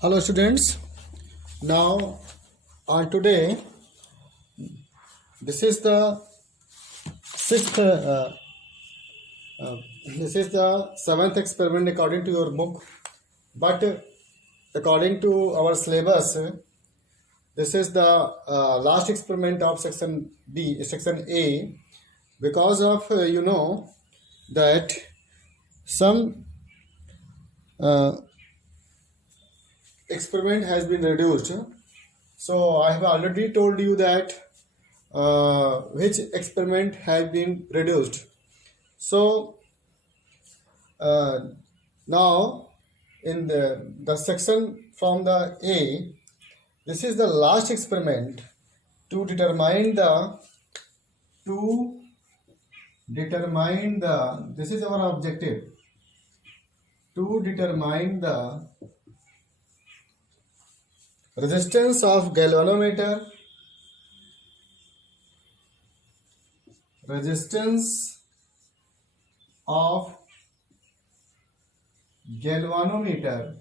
Hello students. Now on today, this is the sixth. This is the seventh experiment according to your book, but according to our syllabus, this is the last experiment of section B, section A, because of that some experiment has been reduced. So I have already told you that which experiment has been reduced. So now in the section from the A, this is the last experiment to determine the this is our objective, to determine the resistance of galvanometer, resistance of galvanometer,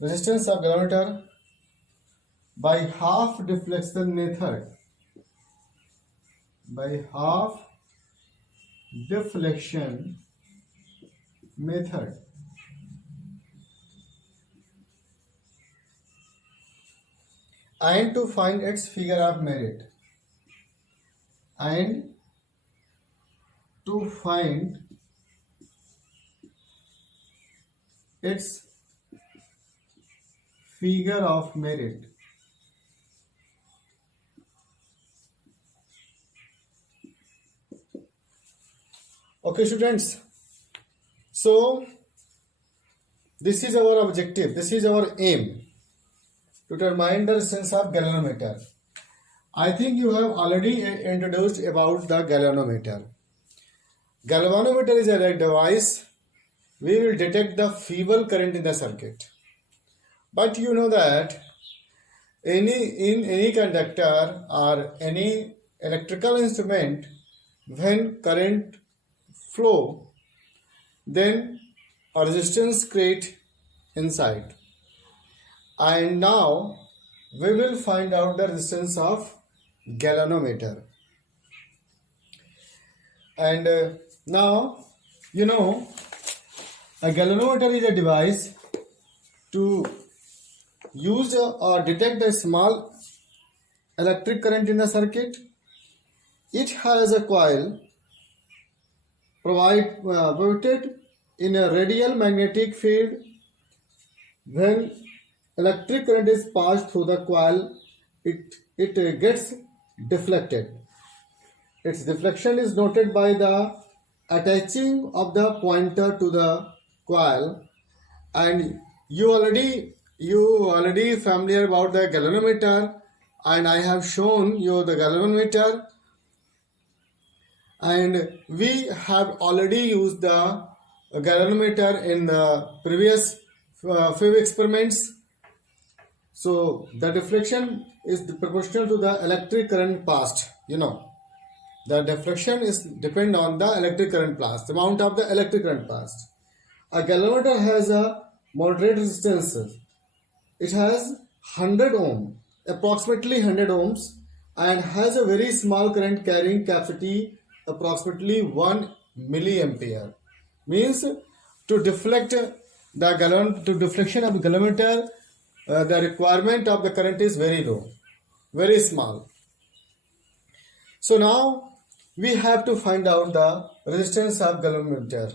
resistance of galvanometer by half deflection method, by half deflection method. And to find its figure of merit, and to find its figure of merit. Okay students, so this is our objective, this is our aim, to determine the resistance of galvanometer. I think you have already introduced about the galvanometer. Galvanometer is a device we will detect the feeble current in the circuit. But you know that in any conductor or any electrical instrument, when current flow, then a resistance create inside. And now we will find out the resistance of galvanometer. And now you know a galvanometer is a device to use or detect a small electric current in the circuit. It has a coil provided in a radial magnetic field. When electric current is passed through the coil, it gets deflected. Its deflection is noted by the attaching of the pointer to the coil. And you already familiar about the galvanometer, and I have shown you the galvanometer, and we have already used the galvanometer in the previous few experiments. So the deflection is proportional to the electric current passed. The deflection is depend on the electric current passed, the amount of the electric current passed. A galvanometer has a moderate resistance. It has 100 ohm, approximately 100 ohms, and has a very small current carrying capacity, approximately 1 milliampere. Means to deflect the deflection of the galvanometer, the requirement of the current is very low, very small. So now we have to find out the resistance of galvanometer.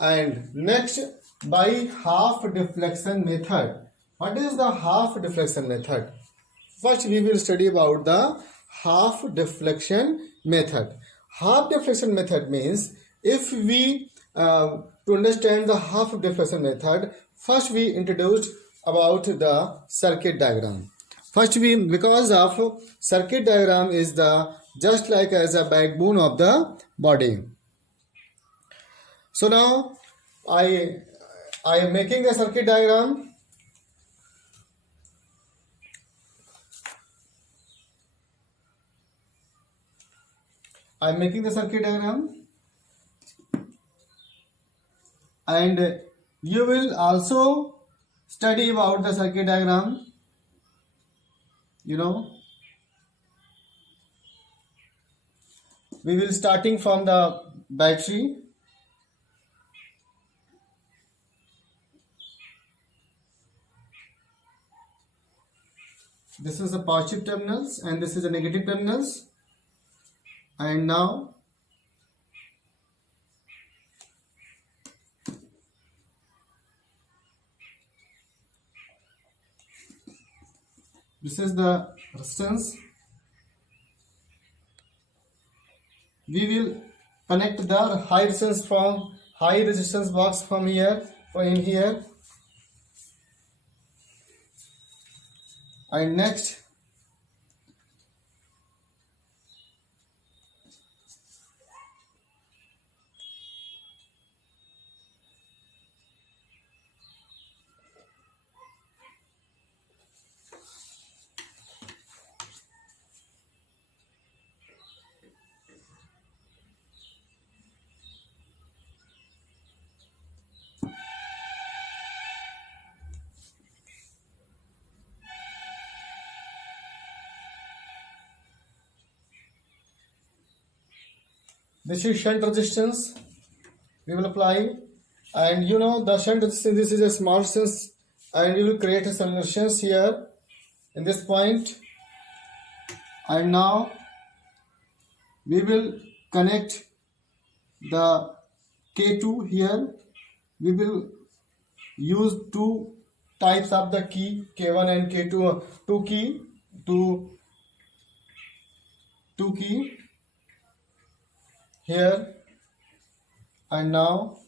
And next, by half deflection method. What is the half deflection method? First we will study about the half deflection method. Half deflection method means, if we to understand the half deflection method, first we introduced about the circuit diagram. Because of circuit diagram is the just like as a backbone of the body. So now I am making a circuit diagram. I am making the circuit diagram. and you will also study about the circuit diagram. We will starting from the battery. This is the positive terminals and this is the negative terminals. And now this is the resistance. We will connect the high resistance box from here, in here. And next, this is shunt resistance we will apply, and the shunt resistance, this is a small resistance, and we will create some resistance here in this point. And now we will connect the K2 here. We will use two types of the key, K1 and K2, two key. Here. And now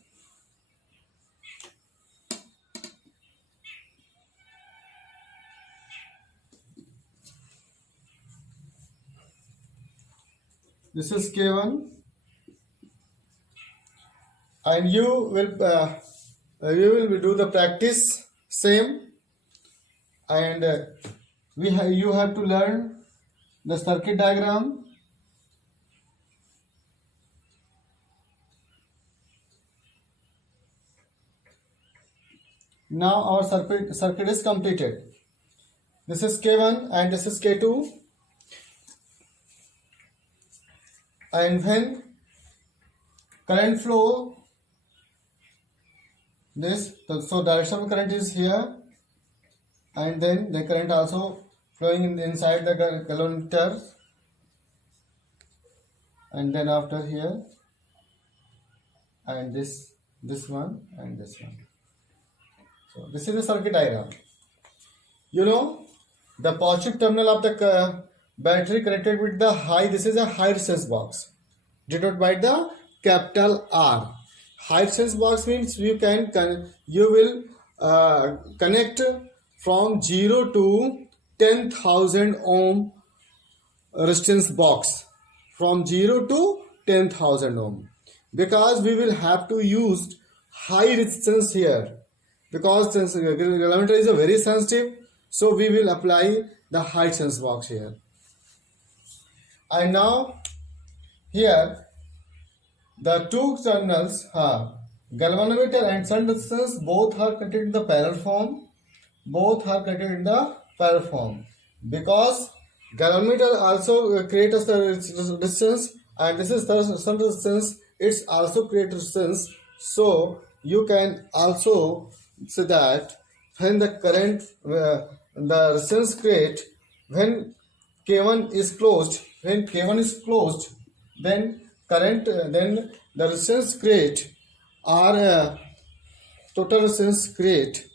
this is K1, and you will do the practice same, and you have to learn the circuit diagram. Now our circuit is completed. This is K1 and this is K2. And when current flow, so direction of current is here, and then the current also flowing inside the galvanometer, and then after here, and this one and this one. So this is the circuit diagram. The positive terminal of the battery connected with the high, this is a high resistance box denoted by the capital R. High resistance box means you will connect from 0 to 10,000 ohm resistance box, from 0 to 10,000 ohm, because we will have to use high resistance here, because this galvanometer is a very sensitive, so we will apply the high resistance box here. And now here the two terminals are galvanometer and shunt resistance, both are connected in the parallel form. Because galvanometer also creates the resistance, and this is the shunt resistance, it's also creates resistance. So you can also say that when the current, the resistance create, when K1 is closed, then the resistance create are total resistance create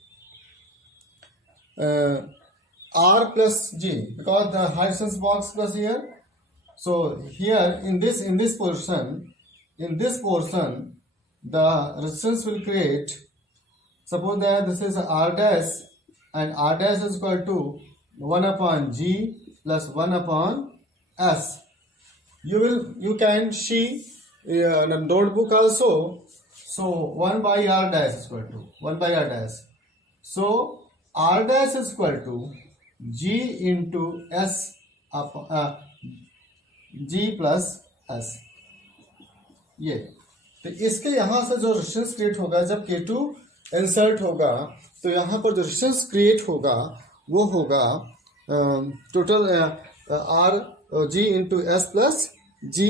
R plus G, because the high resistance box plus here. So here in this portion, the resistance will create. Suppose that this is R dash, and R dash is equal to 1 upon G plus 1 upon S. You can see in a notebook also. So 1 by R dash is equal to 1 by R dash. So R dash is equal to G into S upon G plus S. Yeah. तो इसके यहाँ से जो resistance create होगा जब K2 insert होगा तो यहाँ पर जो रेजिस्टेंस क्रिएट होगा वो होगा total R G into S plus G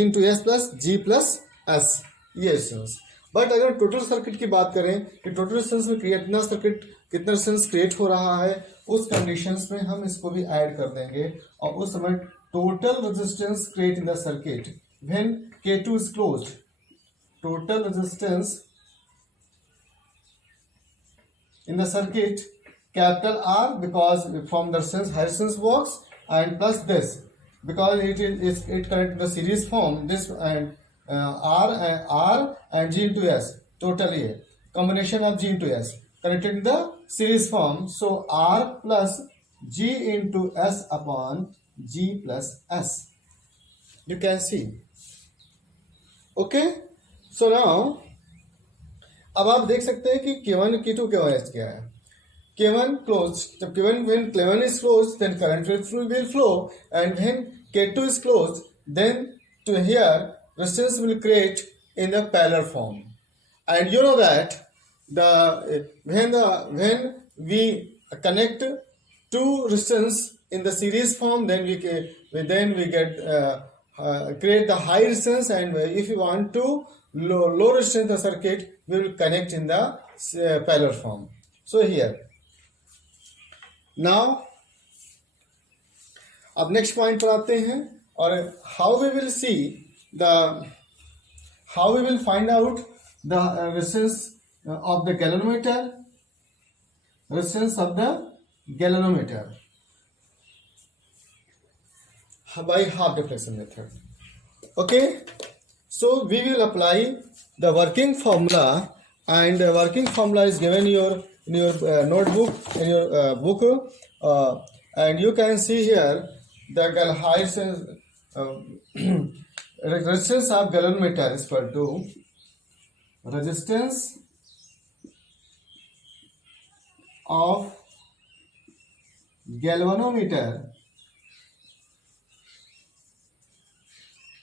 into S plus G plus S, ये रेजिस्टेंस। बट अगर टोटल सर्किट की बात करें कि टोटल रेजिस्टेंस में कितना रेजिस्टेंस क्रिएट हो रहा है, उस कंडीशंस में हम इसको भी ऐड कर देंगे और उस समय total resistance create in the circuit when K2 is closed, total resistance in the circuit capital R, because from the resistance box, and plus this because it connected the series form, this and R and G into S, totally combination of G into S connected in the series form, so R plus G into S upon G plus S, you can see. Okay, so now अब आप देख सकते हैं कि K1 K2 K1 क्या है। K1 closed, जब when K1 is closed then current will flow, and when K2 is closed then to here resistance will create in the parallel form. And you know that when we connect two resistance in the series form, then we get create the high resistance, and if you want to low resistance the circuit, we will connect in the parallel form. So here now अब next point पर आते हैं और how we will find out the resistance of the galvanometer, resistance of the galvanometer by half deflection method. Okay, so we will apply the working formula, and the working formula is given in your notebook, in your book, and you can see here the high resistance of galvanometer is equal to resistance of galvanometer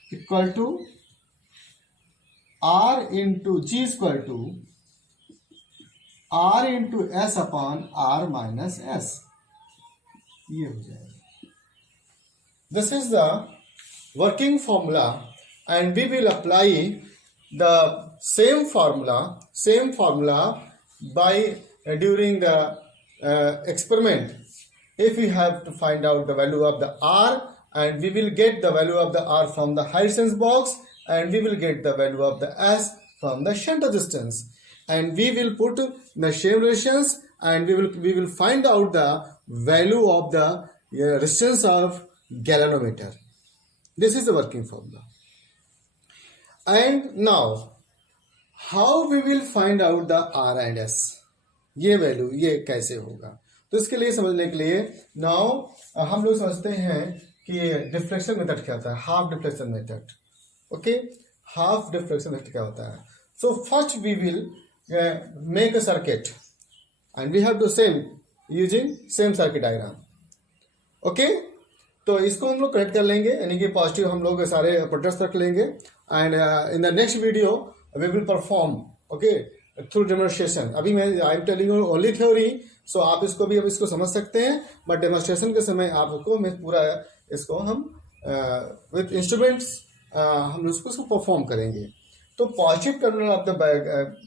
equal to R into G is equal to R into S upon R minus S, ये हो जाएगा। This is the working formula, and we will apply the same formula by during the experiment. If we have to find out the value of the R, and we will get the value of the R from the high resistance box, and we will get the value of the S from the shunt resistance, and we will put the same resistance, and we will find out the value of the resistance of galvanometer. This is the working formula. And now how we will find out the R and S, ये वैल्यू ये कैसे होगा, तो इसके लिए समझने के लिए नाउ हम लोग समझते हैं कि डिफ्लेक्शन मेथड क्या होता है, half deflection method. Okay, half deflection method क्या होता है? So first we will make a circuit and we have to same using same circuit diagram. Okay, तो इसको हम लोग कनेक्ट कर लेंगे, यानी कि पॉजिटिव हम लोग सारे प्रोडक्ट्स रख लेंगे, and in the next video we will perform okay through demonstration. अभी मैं I am telling you only theory, so आप इसको भी अब इसको समझ सकते हैं, बट डेमोन्स्ट्रेशन के समय आपको मैं पूरा इसको हम विद इंस्ट्रूमेंट्स हम उसको परफॉर्म करेंगे। तो positive terminal of the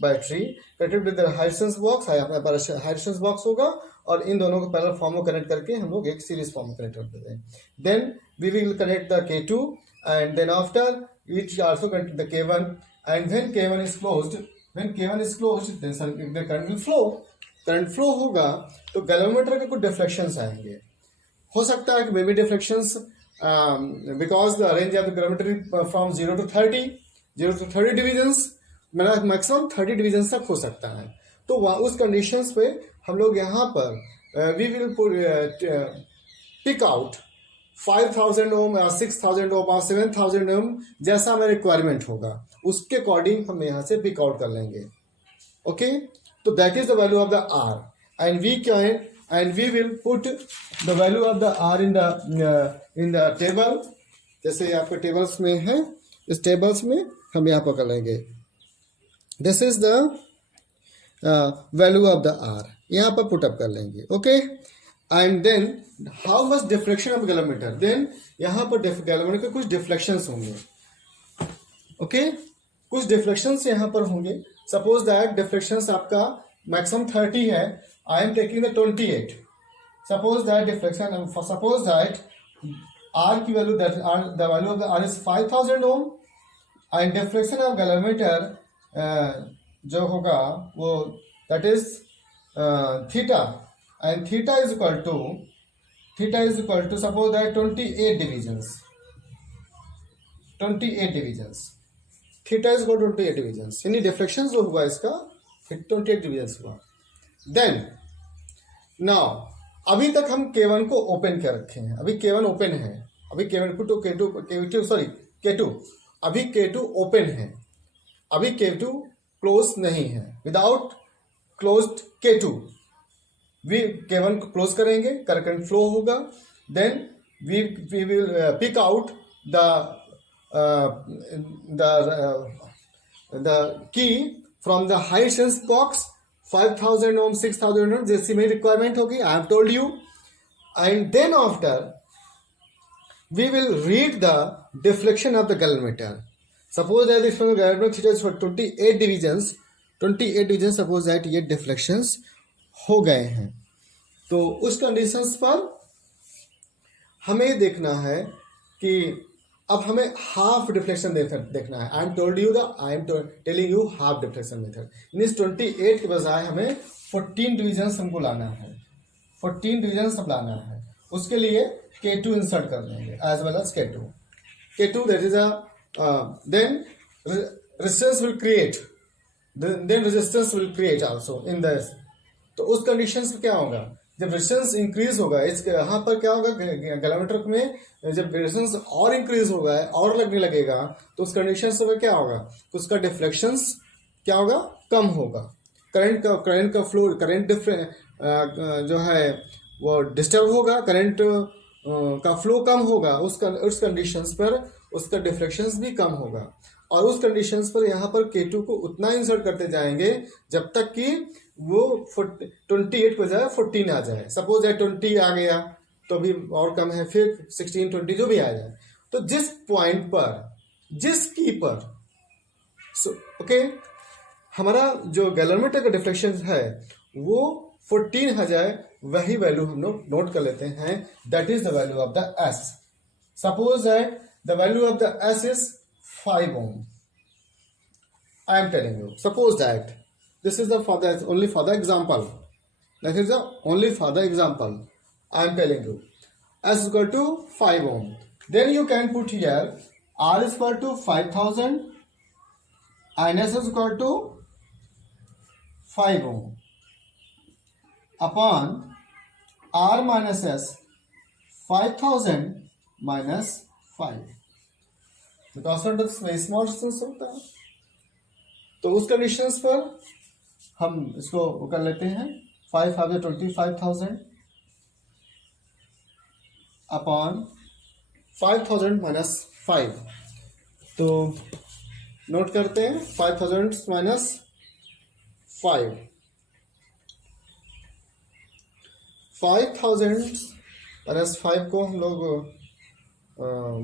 battery connected with high resistance box, high resistance box होगा, और इन दोनों को पैरेलल फॉर्म में कनेक्ट करके हम लोग एक सीरीज फॉर्म में कनेक्ट कर देते हैं। Then we will connect the K2, and then after it also connect the K1, and when K1 is closed, then current will flow. Current flow होगा तो गैल्वेनोमीटर के कुछ डिफ्लेक्शंस आएंगे। हो सकता है कि may be deflections because the range of the galvanometer from 0 to 30 divisions, maximum 30 डिविजन्स तक हो सकता है। तो उस कंडीशंस पे हम लोग यहाँ पर वी विल पिक आउट 5000 ओम या 6000 ओम और 7000 ओम, जैसा हमें रिक्वायरमेंट होगा उसके अकॉर्डिंग हम यहाँ से पिक आउट कर लेंगे। ओके, तो that is the value of the R, and we will put the value of the R in the table, जैसे आपके टेबल्स में है, इस टेबल्स में हम यहाँ पर कर लेंगे this is the value of the R, यहाँ पर पुटअप कर लेंगे. Okay, and then how much deflection of galvanometer, then यहाँ पर गैलोमीटर के कुछ डिफ्लेक्शंस होंगे. ओके, कुछ डिफ्लेक्शंस यहाँ पर होंगे. सपोज दैट डिफ्लेक्शंस आपका मैक्सिमम 30 है, I am taking the 28. Suppose that deflection, suppose that R की value, that R the value of the R is 5000 ohm and deflection of galvanometer जो होगा वो that is theta, and theta is equal to suppose that 28 divisions. Theta is equal to 28 divisions, यानी deflection जो हुआ इसका 28 डिविजन्स हुआ. Then now अभी तक हम K1 को ओपन कर रखे हैं, अभी K1 ओपन है, अभी K2 अभी K2 ओपन है, अभी K2 क्लोज नहीं है. विदाउट क्लोज्ड K2 K1 को क्लोज करेंगे, करंट फ्लो होगा. Then we will pick out the key from the high resistance box. 5000 ohm, 6000 ohm जैसी मेरी रिक्वायरमेंट होगी, I have told you. And then after we will read the deflection of the galvanometer. Suppose that this galvanometer theta is for 28 divisions. Suppose that ये deflections हो गए हैं, तो उस कंडीशंस पर हमें देखना है कि अब हमें हाफ डिफ्लेक्शन देखना है. I am telling you half deflection method. Means 28 के बजाय हमें 14 डिविजन हमको लाना है, 14 डिविजन सब लाना है. उसके लिए K2 इंसर्ट कर लेंगे as well as K2 that is then resistance will create also in this. तो उस कंडीशंस में क्या होगा, जब रेजिस्टेंस इंक्रीज होगा, इस यहाँ पर क्या होगा गैलोमीटर में, जब रेजिस्टेंस और इंक्रीज होगा और लगने लगेगा, तो उस कंडीशन में क्या होगा, उसका डिफ्लेक्शंस क्या होगा, कम होगा. करंट का फ्लो, करंट जो है वो डिस्टर्ब होगा, करंट का फ्लो कम होगा. उस कंडीशंस पर उसका डिफ्लेक्शंस भी कम होगा. और उस कंडीशंस पर यहाँ पर K2 को उतना इंसर्ट करते जाएंगे जब तक कि वो 28 के बजाय 14 आ जाए. सपोज है 20 आ गया तो अभी और कम है, फिर 16, 20 जो भी आ जाए. तो जिस पॉइंट पर, जिस की पर ओके हमारा जो गैलोमीटर का डिफ्लेक्शन है वो 14 आ जाए, वही वैल्यू हम लोग नोट कर लेते हैं. That is the value of the S. Suppose that the value of the S is 5 ohm. I am telling you. Suppose that this is only for the example. That is the only for the example. I am telling you. S is equal to 5 ohm. Then you can put here R is equal to 5000 and S is equal to 5 ohm upon R minus S 5000 minus 5. The constant is very small distance होता है. तो उस कंडीशंस पर हम इसको कर लेते हैं 25,000 अपॉन 5000 माइनस 5. तो नोट करते हैं 5000 माइनस 5. 5000 माइनस 5 को हम लोग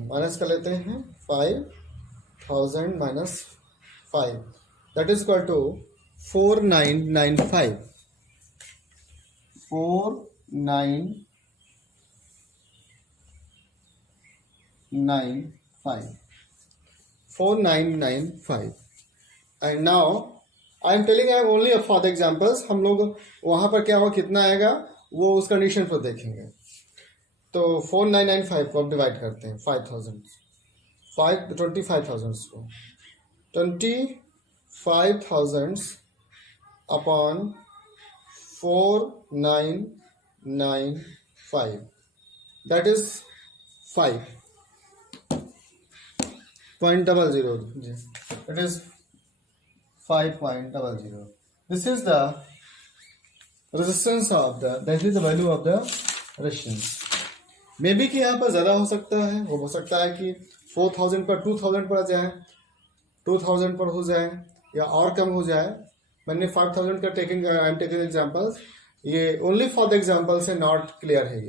माइनस कर लेते हैं 5000 minus 5. That is equal to 4995. 4995. And now I am telling I only for the examples. हम लोग वहां पर क्या होगा, कितना आएगा वो उस कंडीशन पर देखेंगे. तो 4995 को अब डिवाइड करते हैं 25,000 को 25,000 अपॉन 4995. That is 5.00. It is 5.00. This is the resistance of that is the value of the resistance. May be कि यहाँ पर ज़्यादा हो सकता है, वो हो सकता है कि 4000 पर 2000 पर आ जाए. 2000 पर हो जाए या और कम हो जाए. मैंने 5000 का आई एम टेकिंग एग्जांपल्स. ये ओनली फॉर द एग्जांपल्स है, नॉट क्लियर है.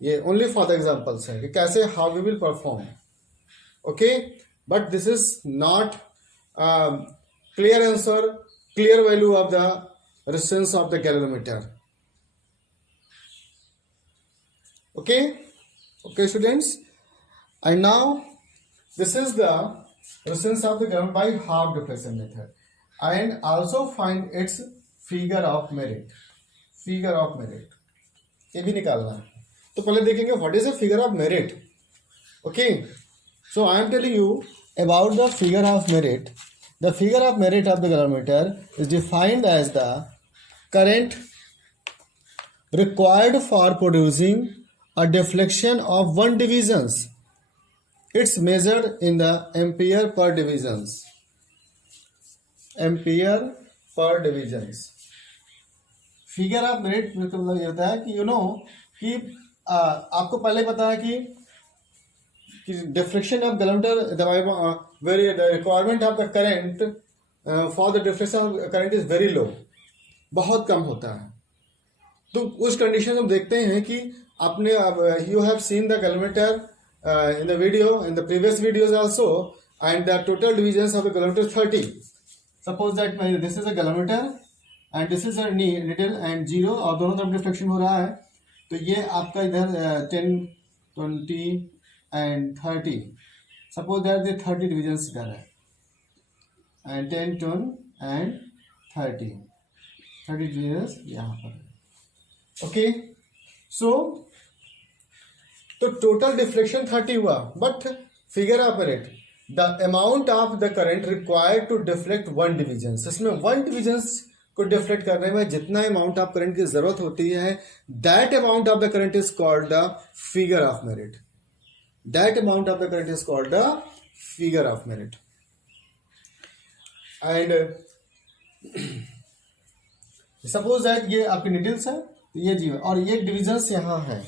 ये ओनली फॉर द एग्जांपल्स है कि कैसे how we will perform. Okay, but this is not clear answer, clear value of the resistance of the galvanometer. Okay students, and now this is the resistance of the gallon by half deflection method, and also find its figure of merit. Figure of merit ये भी निकालना है. तो पहले देखेंगे what is the figure of merit. Okay, so I am telling you about the figure of merit. The figure of merit of the galvanometer is defined as the current required for producing a deflection of 1 divisions. It's measured in the ampere per divisions. Ampere per divisions. Figure of merit मतलब ये होता है कि कि आपको पहले पता है कि deflection of galvanometer very the requirement of the current for the deflection of current is very low, बहुत कम होता है. तो उस कंडीशन में देखते हैं कि आपने you have seen the galvanometer in the video, in the previous videos also, and the total divisions of the galvanometer 30. Suppose that this is a galvanometer and this is a needle and 0 और दोनों तरफ डिफ्लेक्शन हो रहा है. तो ये आपका इधर 10, 20 एंड 30. सपोज दैट द 30 डिविजन्स इधर है एंड 10, 20 एंड 30 डिविजन्स यहाँ पर है. ओके, सो तो टोटल डिफ्लेक्शन 30 हुआ, but figure of merit the amount of the current required to deflect 1 division. इसमें 1 डिविजन को डिफ्लेक्ट करने में जितना अमाउंट ऑफ करंट की जरूरत होती है, that amount of the current is called the figure of merit. That amount of the current is called the figure of merit. And suppose that ये आपके निडल्स है, ये जी और ये डिविजन्स यहां है.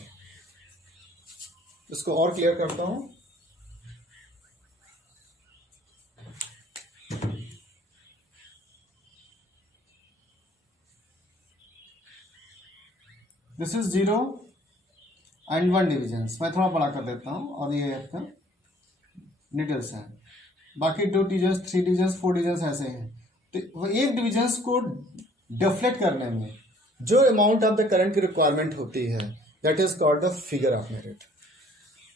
इसको और क्लियर करता हूं. दिस इज 0 एंड 1 डिविजन्स. मैं थोड़ा बड़ा कर देता हूं. और ये आपका निडल्स है. बाकी 2 डिविजन्स, 3 डिविजन्स, 4 डिविजन्स ऐसे हैं. तो एक डिविजन्स को डिफ्लेक्ट करने में जो अमाउंट ऑफ द करंट की रिक्वायरमेंट होती है, that is called the figure of merit.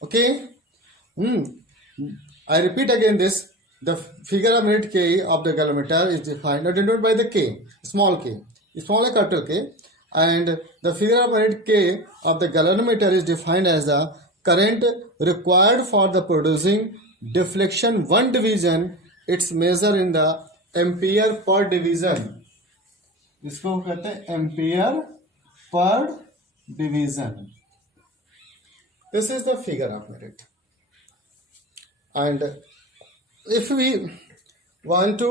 Okay, I repeat again this. The figure of merit K of the galvanometer is defined or denoted by the k, small k, small a capital K, and the figure of merit K of the galvanometer is defined as the current required for the producing deflection 1 division. It's measured in the ampere per division. इसको कहते हैं ampere पर division. This is the figure of merit. And if we want to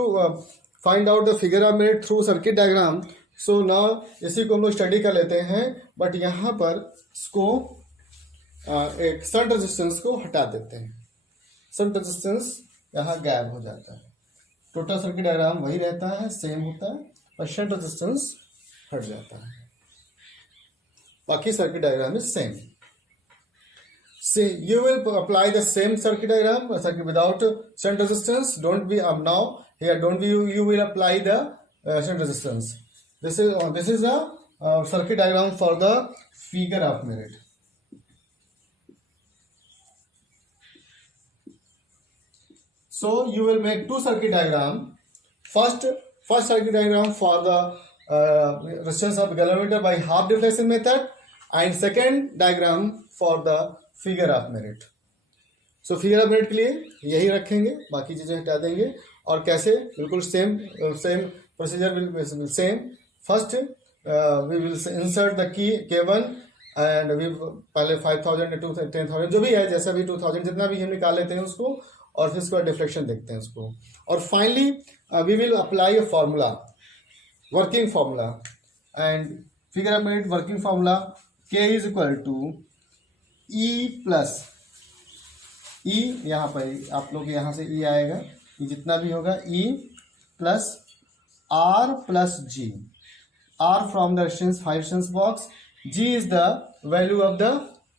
find out the figure of merit through circuit diagram, so now इसी को हम लोग स्टडी कर लेते हैं. बट यहाँ पर इसको एक शंट रेजिस्टेंस को हटा देते हैं. शंट रेजिस्टेंस यहाँ गायब हो जाता है. टोटल सर्किट डायग्राम वही रहता है, सेम होता है, और शंट रेजिस्टेंस हट जाता है. बाकी circuit diagram is same. So you will apply the same circuit diagram, circuit without shunt resistance. Don't be अब now here, don't be you will apply the shunt resistance. This is the circuit diagram for the figure of merit. So you will make 2 circuit diagram. First circuit diagram for the resistance of galvanometer by half deflection method, and second diagram for the figure of merit. So figure of merit के लिए यही रखेंगे, बाकी चीजें हटा देंगे. और कैसे, बिल्कुल same procedure will same. First we will insert the key K1 and we पहले 5000 to 10,000 जो भी है, जैसा भी 2000 जितना भी हम निकाल लेते हैं उसको, और फिर इसका डिफ्लेक्शन देखते हैं उसको. और finally we will apply a formula, working formula. And figure of merit working formula K is equal to E plus E. यहाँ पर आप लोग यहाँ से E आएगा, ये जितना भी होगा E plus R plus G, R from the resistance 5 resistance box, G is the value of the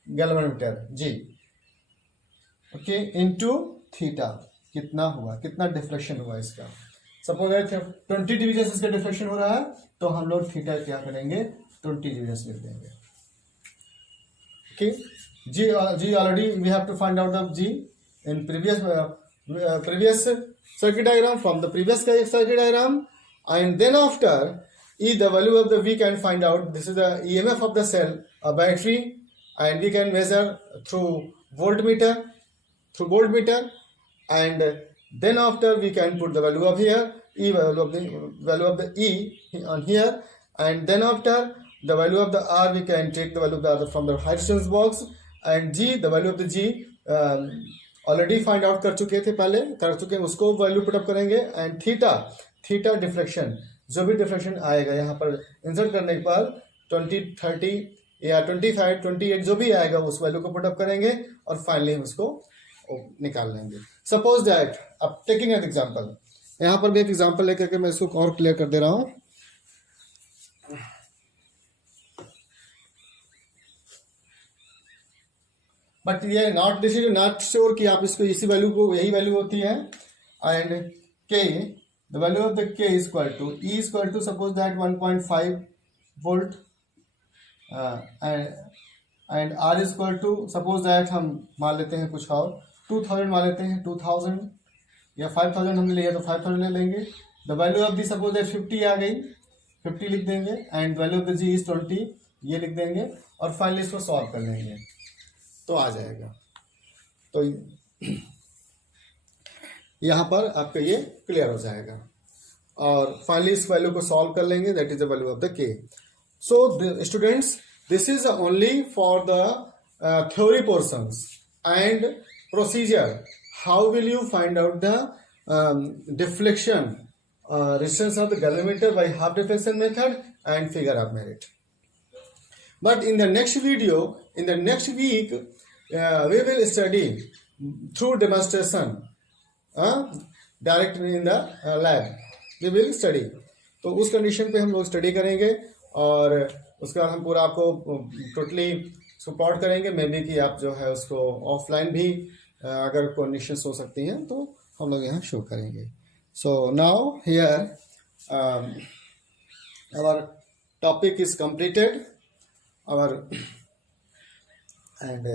galvanometer G, okay, into theta. कितना हुआ, कितना डिफ्लेक्शन हुआ इसका, सपोज 20 डिवीजन इसका डिफ्लेक्शन हो रहा है, तो हम लोग थीटा क्या करेंगे 20 डिवीजन लिख देंगे। Okay, G already we have to find out of G in previous circuit diagram, from the previous circuit diagram, and then after E, the value of the V can find out. This is the EMF of the cell, a battery, and we can measure through voltmeter, and then after we can put the value of here, E value of the E on here, and then after the value of the R we can take the value of the R from the resistance box, and G, the value of the G already find out कर चुके थे, पहले कर चुके हैं, उसको value put up करेंगे। And theta deflection, जो भी डिफ्लेक्शन आएगा यहाँ पर इंसर्ट करने के बाद 20, 30 या 25, 28 जो भी आएगा उस वैल्यू को पुटअप करेंगे और फाइनली हम उसको निकाल लेंगे। सपोज दैट, अब टेकिंग एन एग्जांपल, यहाँ पर भी एक एग्जांपल लेकर के मैं इसको और क्लियर कर दे रहा हूँ। बट ये नॉट श्योर कि आप इसको इसी वैल्यू को, यही वैल्यू होती है। And K, the value of the K is equal to E is equal to suppose that 1.5 volt, and R is equal to suppose that हम मान लेते हैं कुछ और 2000 मान लेते हैं, 2000 या 5000 हमने लिया तो 5000 ले लेंगे। The value of the suppose that 50 आ गई, 50 लिख देंगे, and value of the G is 20, ये लिख देंगे और फाइनली इसको सॉल्व कर लेंगे तो आ जाएगा। तो यहां पर आपका ये क्लियर हो जाएगा और फाइनली इस वैल्यू को सॉल्व कर लेंगे, that is the value of the K. So students, this is only for the theory portions and procedure. How will you find out the deflection resistance of the galvanometer by half deflection method and figure of merit. But in the next video, in the next week, we will study through demonstration, directly in the lab we will study। तो उस कंडीशन पे हम लोग स्टडी करेंगे और उसके बाद हम पूरा आपको टोटली सपोर्ट करेंगे। मे बी कि आप जो है उसको ऑफलाइन भी अगर कंडीशंस हो सकती हैं तो हम लोग यहाँ शो करेंगे। So now here our topic is completed, and